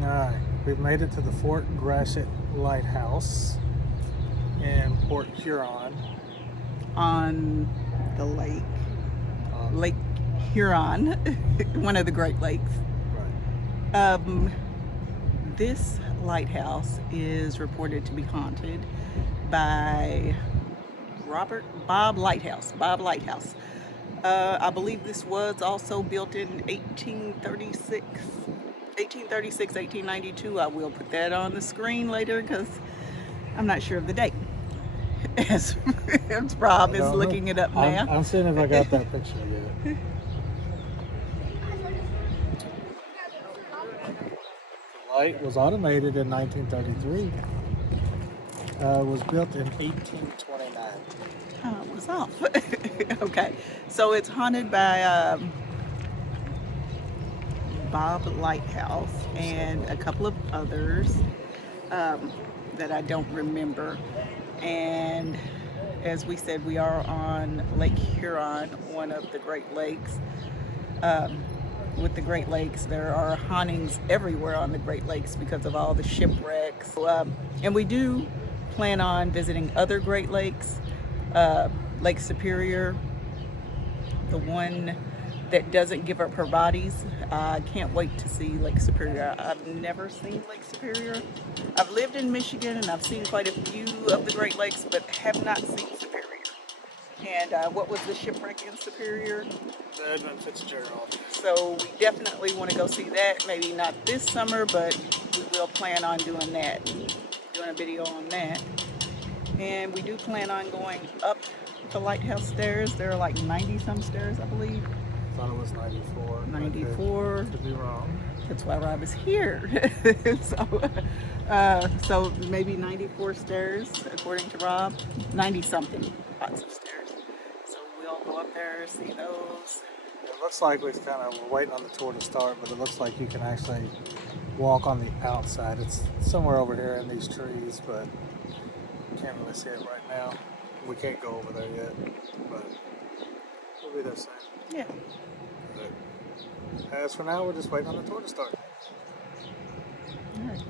Alright, we've made it to the Fort Gratiot Lighthouse in Port Huron. On the lake, Lake Huron, one of the Great Lakes. Right. This lighthouse is reported to be haunted by Bob Lighthouse. I believe this was also built in 1892. I will put that on the screen later because I'm not sure of the date. As Rob is looking it up now. I'm seeing if I got that picture yet. The light was automated in 1933. Was built in 1829. Oh, it was off. Okay, so it's haunted by Bob Lighthouse and a couple of others that I don't remember. And as we said, we are on Lake Huron, one of the Great Lakes. With the Great Lakes, there are hauntings everywhere on the Great Lakes because of all the shipwrecks. And we do plan on visiting other Great Lakes, Lake Superior, the one that doesn't give up her bodies. I can't wait to see Lake Superior. I've never seen Lake Superior. I've lived in Michigan and I've seen quite a few of the Great Lakes, but have not seen Superior. And what was the shipwreck in Superior? The Edmund Fitzgerald. So we definitely want to go see that. Maybe not this summer, but we will plan on doing that, doing a video on that. And we do plan on going up the lighthouse stairs. There are like 90 some stairs, I believe. I thought it was 94. 94. Could be wrong. That's why Rob is here. So maybe 94 stairs, according to Rob. 90 something, lots of stairs. So we'll go up there, see those. It looks like we're waiting on the tour to start, but it looks like you can actually walk on the outside. It's somewhere over here in these trees, but can't really see it right now. We can't go over there yet, but we'll be there soon. Yeah. But as for now, we're just waiting on the tour to start. All right.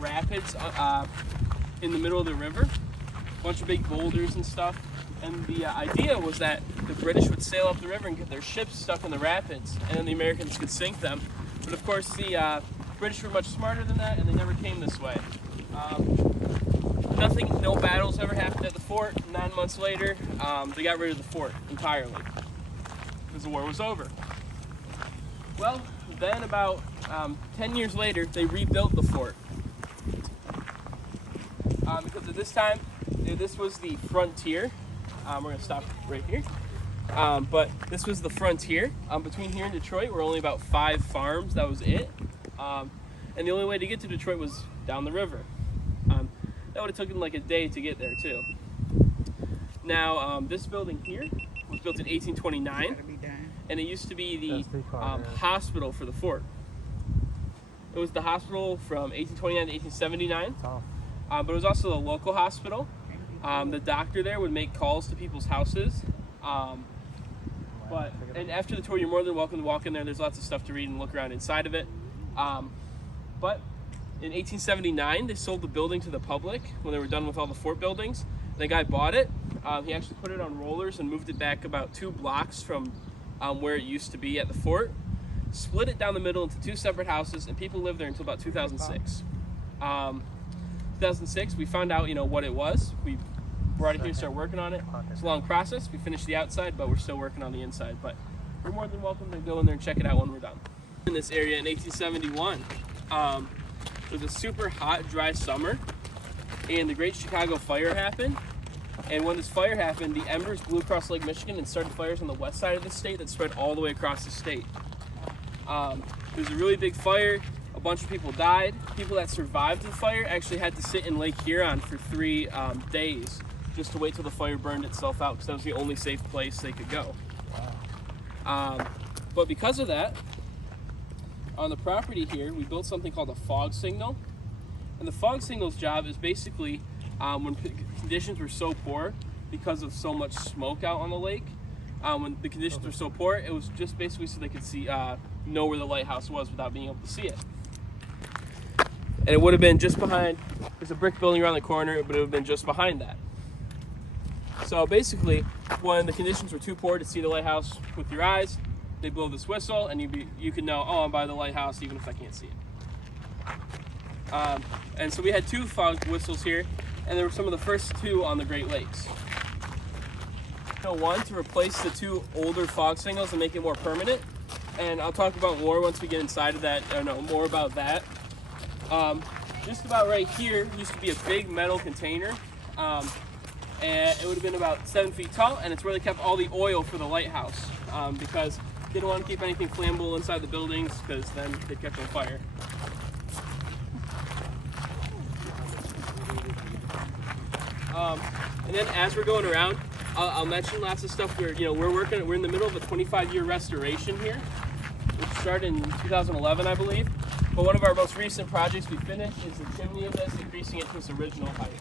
Rapids in the middle of the river, a bunch of big boulders and stuff, and the idea was that the British would sail up the river and get their ships stuck in the rapids, and then the Americans could sink them. But of course the British were much smarter than that, and they never came this way. No battles ever happened at the fort. 9 months later, they got rid of the fort entirely because the war was over. Well, then about 10 years later, they rebuilt the fort. Because at this time, this was the frontier. We're going to stop right here. But this was the frontier. Between here and Detroit were only about 5 farms. That was it. And the only way to get to Detroit was down the river. That would have taken like a day to get there too. Now, this building here was built in 1829. And it used to be the hospital for the fort. It was the hospital from 1829 to 1879. But it was also a local hospital. The doctor there would make calls to people's houses. And after the tour, you're more than welcome to walk in there. There's lots of stuff to read and look around inside of it. But in 1879, they sold the building to the public when they were done with all the fort buildings. The guy bought it. He actually put it on rollers and moved it back about 2 blocks from where it used to be at the fort. Split it down the middle into 2 separate houses, and people lived there until about 2006. 2006, we found out, what it was. We brought it here and started working on it. It's a long process. We finished the outside, but we're still working on the inside. But you're more than welcome to go in there and check it out when we're done. In this area in 1871, it was a super hot, dry summer, and the Great Chicago Fire happened. And when this fire happened, the embers blew across Lake Michigan and started fires on the west side of the state that spread all the way across the state. It was a really big fire. A bunch of people died. People that survived the fire actually had to sit in Lake Huron for 3 days just to wait till the fire burned itself out, because that was the only safe place they could go. But because of that, on the property here, we built something called a fog signal. And the fog signal's job is basically when conditions were so poor because of so much smoke out on the lake. When the conditions were so poor, it was just basically so they could see, know where the lighthouse was without being able to see it. And it would have been just behind, there's a brick building around the corner, but it would have been just behind that. So basically, when the conditions were too poor to see the lighthouse with your eyes, they blow this whistle, and you can know, oh, I'm by the lighthouse, even if I can't see it. And so we had 2 fog whistles here, and they were some of the first 2 on the Great Lakes. One to replace the 2 older fog signals and make it more permanent, and I'll talk about more once we get inside of that, or know more about that. Just about right here used to be a big metal container, and it would have been about 7 feet tall, and it's where they kept all the oil for the lighthouse, because they didn't want to keep anything flammable inside the buildings, because then they'd catch on fire. And then as we're going around, I'll mention lots of stuff where, we're in the middle of a 25-year restoration here, which started in 2011, I believe. But one of our most recent projects we finished is the chimney of this, increasing it to its original height.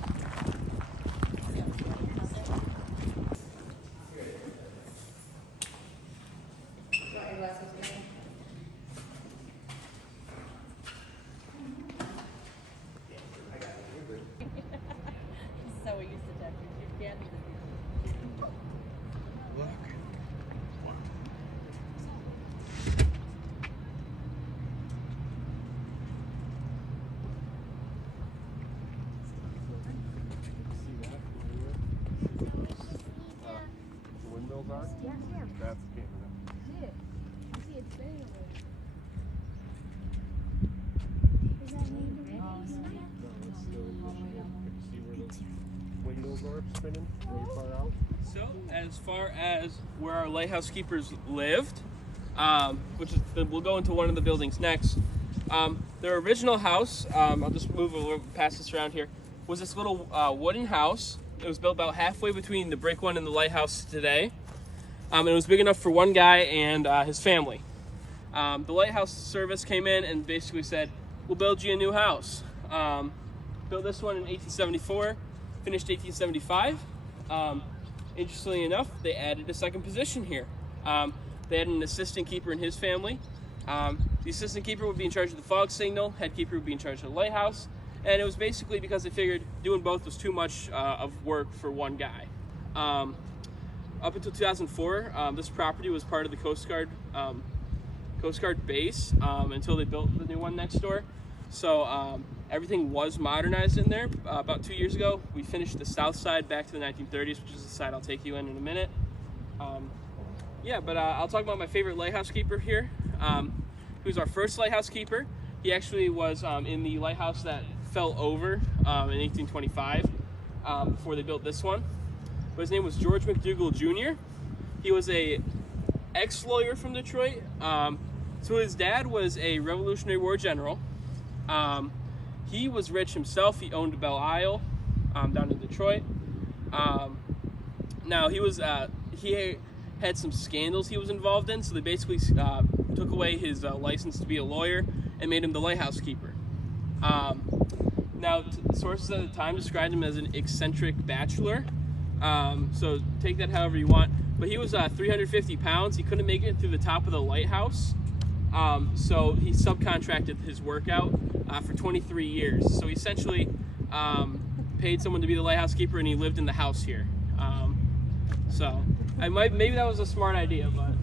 So we used to talk to your dad. Yeah, yeah. That's the camera. Yeah. I see it spinning over there. Is that maybe? Oh, Is that? Can you see where the windows are spinning way far out? So, as far as where our lighthouse keepers lived, which is, we'll go into one of the buildings next. Their original house, I'll just move a little past this around here, was this little wooden house. It was built about halfway between the brick one and the lighthouse today. And it was big enough for one guy and his family. The lighthouse service came in and basically said, we'll build you a new house. Built this one in 1874, finished 1875. Interestingly enough, they added a second position here. They had an assistant keeper in his family. The assistant keeper would be in charge of the fog signal, head keeper would be in charge of the lighthouse, and it was basically because they figured doing both was too much of work for one guy. Up until 2004, this property was part of the Coast Guard base until they built the new one next door. So everything was modernized in there. About 2 years ago, we finished the south side back to the 1930s, which is the side I'll take you in a minute. I'll talk about my favorite lighthouse keeper here, who's our first lighthouse keeper. He actually was in the lighthouse that fell over in 1825 before they built this one. But his name was George McDougall Jr. He was a ex-lawyer from Detroit. So his dad was a Revolutionary War general. He was rich himself. He owned Belle Isle down in Detroit. Now he had some scandals he was involved in, so they basically took away his license to be a lawyer and made him the lighthouse keeper. Now, sources at the time described him as an eccentric bachelor. So take that however you want. But he was 350 pounds. He couldn't make it through the top of the lighthouse. So he subcontracted his work out for 23 years. So he essentially paid someone to be the lighthouse keeper, and he lived in the house here. Maybe that was a smart idea, but.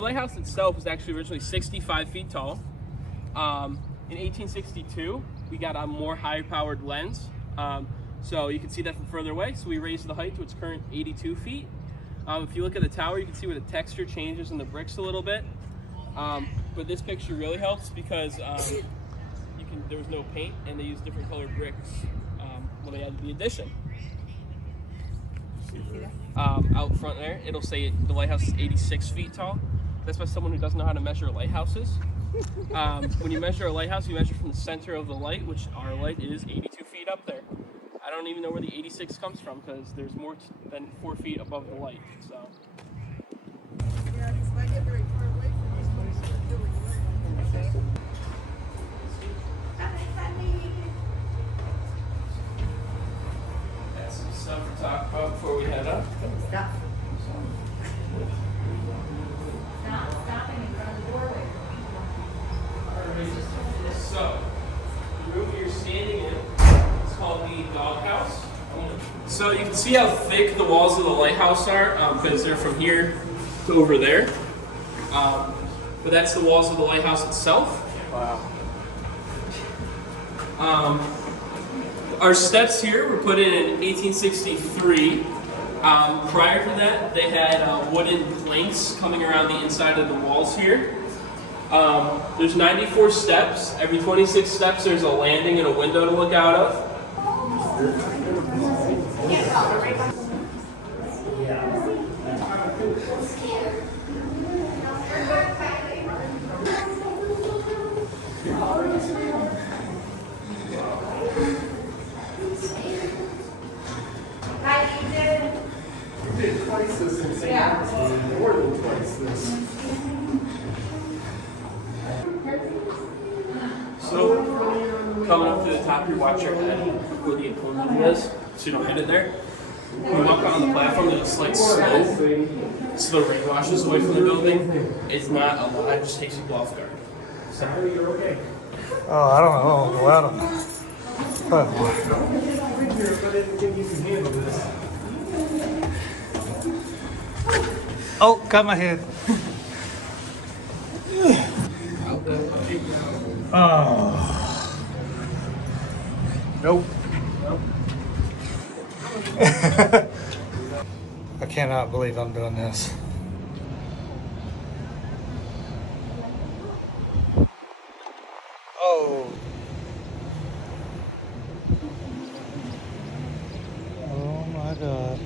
The lighthouse itself was actually originally 65 feet tall. In 1862, we got a more high-powered lens, so you can see that from further away. So we raised the height to its current 82 feet. If you look at the tower, you can see where the texture changes in the bricks a little bit. But this picture really helps because there was no paint, and they used different colored bricks when they added the addition. Out front there, it'll say the lighthouse is 86 feet tall. That's by someone who doesn't know how to measure lighthouses. When you measure a lighthouse, you measure from the center of the light, which our light is 82 feet up there. I don't even know where the 86 comes from because there's more than 4 feet above the light. So. Yeah, because if I get very far away from this place, I'm really okay. That's some stuff to talk about before we head up. Stop. Stopping in front of the doorway. So, the room you're standing in is called the doghouse. So you can see how thick the walls of the lighthouse are because they're from here to over there. But that's the walls of the lighthouse itself. Wow. Our steps here were put in 1863. Prior to that, they had wooden planks coming around the inside of the walls here. There's 94 steps. Every 26 steps, there's a landing and a window to look out of. We did twice this in St. Augustine, more than twice this. So, coming up to the top, you watch your head where the opponent is, so you don't hit it there. When you walk out on the platform, there's a slight slope, so the rain washes away from the building. It's not a lot, it just takes you off guard. So, you're okay. Oh, I don't know. Go out of But I didn't think you can handle this. Oh, got my head. Oh. Nope. I cannot believe I'm doing this. Oh. Oh my God.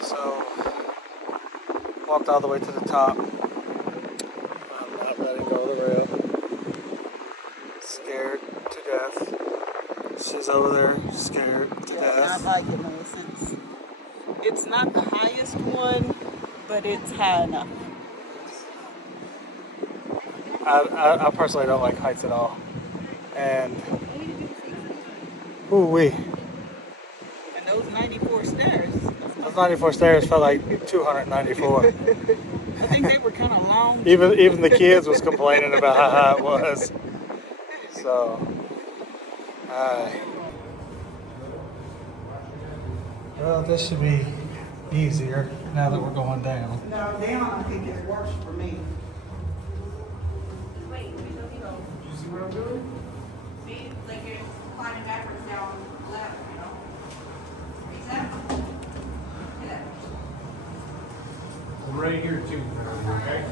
So, walked all the way to the top. I'm not ready to go the rail. Scared to death. She's over there, scared to Not death. like it, Melissa. It's not the highest one, but it's high enough. I personally don't like heights at all. And, ooh wee. And those 94 stairs. Those 94 stairs felt like 294. I think they were kind of long. Even the kids was complaining about how high it was. So, well, this should be easier now that we're going down. No, down I think is worse for me. Wait, you You see what I'm doing? see, like you're climbing backwards down the ladder, you know? Exactly. Yeah. I'm right here too, okay?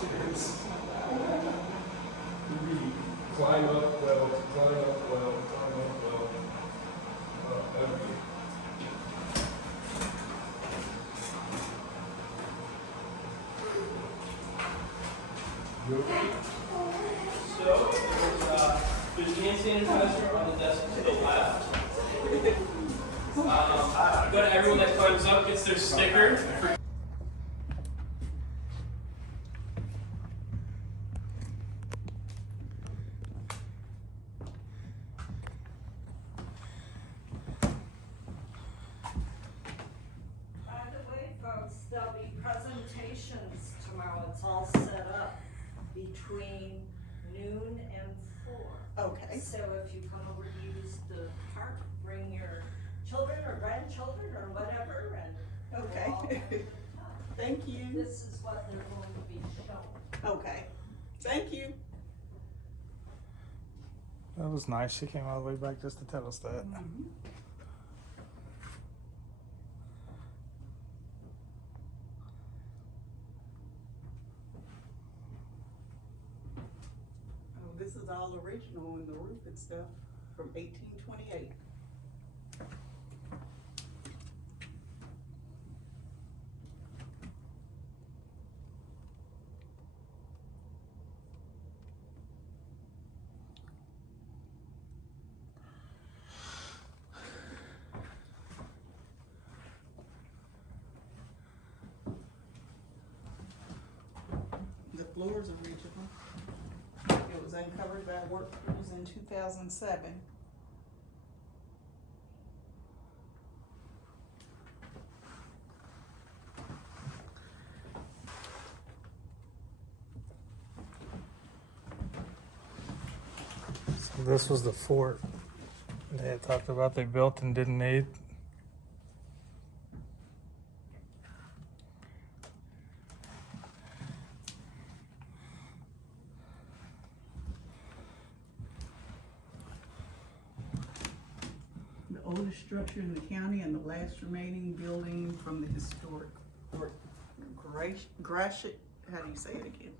upstairs. Climb up well, climb up well, climb up well. Okay. So there's hand sanitizer on the desk to the left. But everyone that climbs up gets their sticker. By the way, folks, there'll be presentations tomorrow. It's all set up between noon and 4. Okay. So if you come over to use the park, bring your children or grandchildren or whatever, and Okay. we'll all have a good time. Thank you. This is what they're going to be shown. Okay. Thank you. That was nice. She came all the way back just to tell us that. Oh, this is all original in the roof and stuff from 1828. The floors are original. It was uncovered by work crews in 2007. So this was the fort they had talked about they built and didn't need. The oldest structure in the county and the last remaining building from the historic Fort Gratiot. How do you say it again?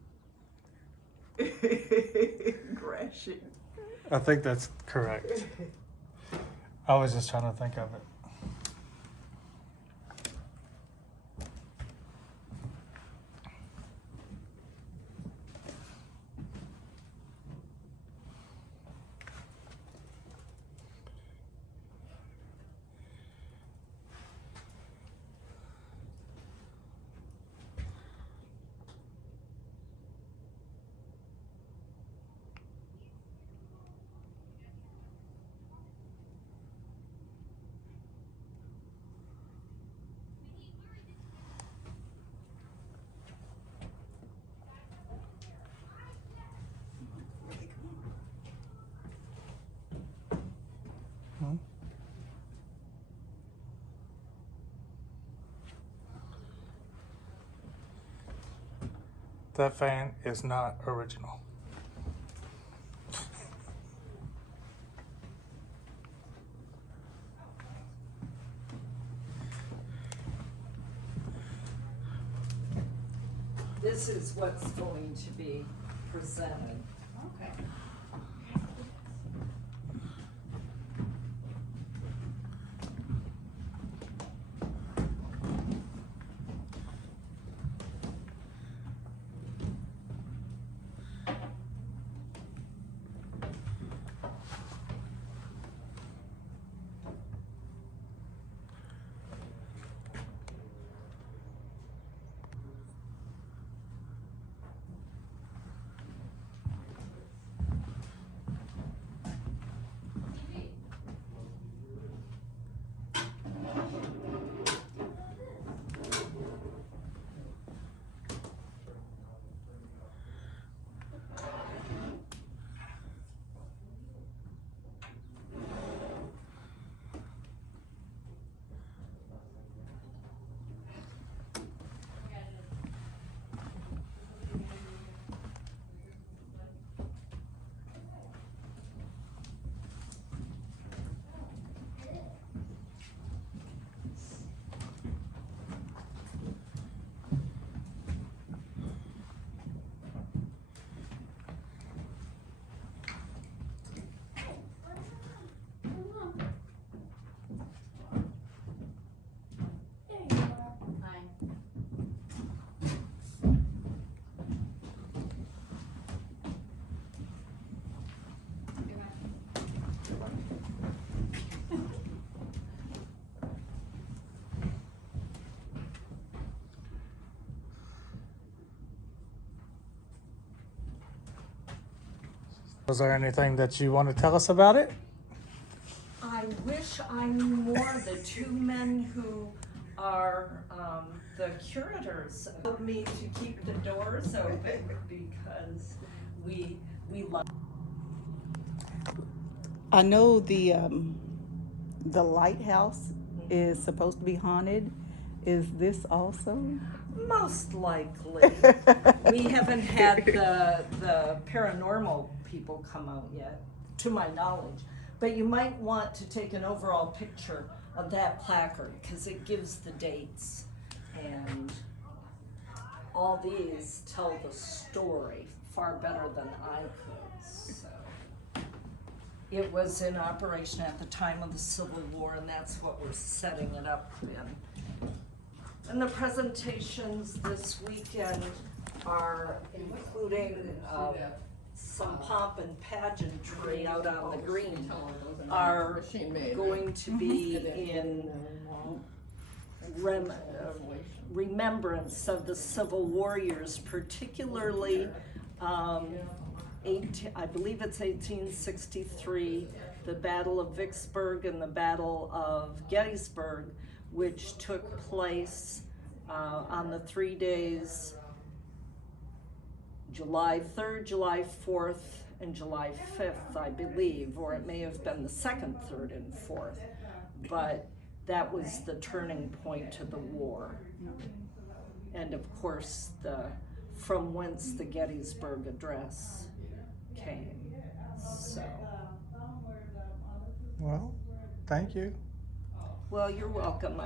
Gratiot. I think that's correct. I was just trying to think of it. That fan is not original. This is what's going to be presented. Okay. Was there anything that you want to tell us about it? I wish I knew more. The two men who are the curators of me to keep the doors open because we love. I know the lighthouse is supposed to be haunted. Is this also? Most likely. We haven't had the paranormal people come out yet, to my knowledge. But you might want to take an overall picture of that placard because it gives the dates. And all these tell the story far better than I could. So it was in operation at the time of the Civil War, and that's what we're setting it up in. And the presentations this weekend are including some pomp and pageantry out on the green, are going to be in remembrance of the Civil Warriors, particularly I believe it's 1863, the Battle of Vicksburg and the Battle of Gettysburg, which took place on the 3 days, July 3rd, July 4th, and July 5th, I believe, or it may have been the 2nd, 3rd, and 4th. But that was the turning point to the war. And of course, from whence the Gettysburg Address came. So. Well, thank you. Well, you're welcome.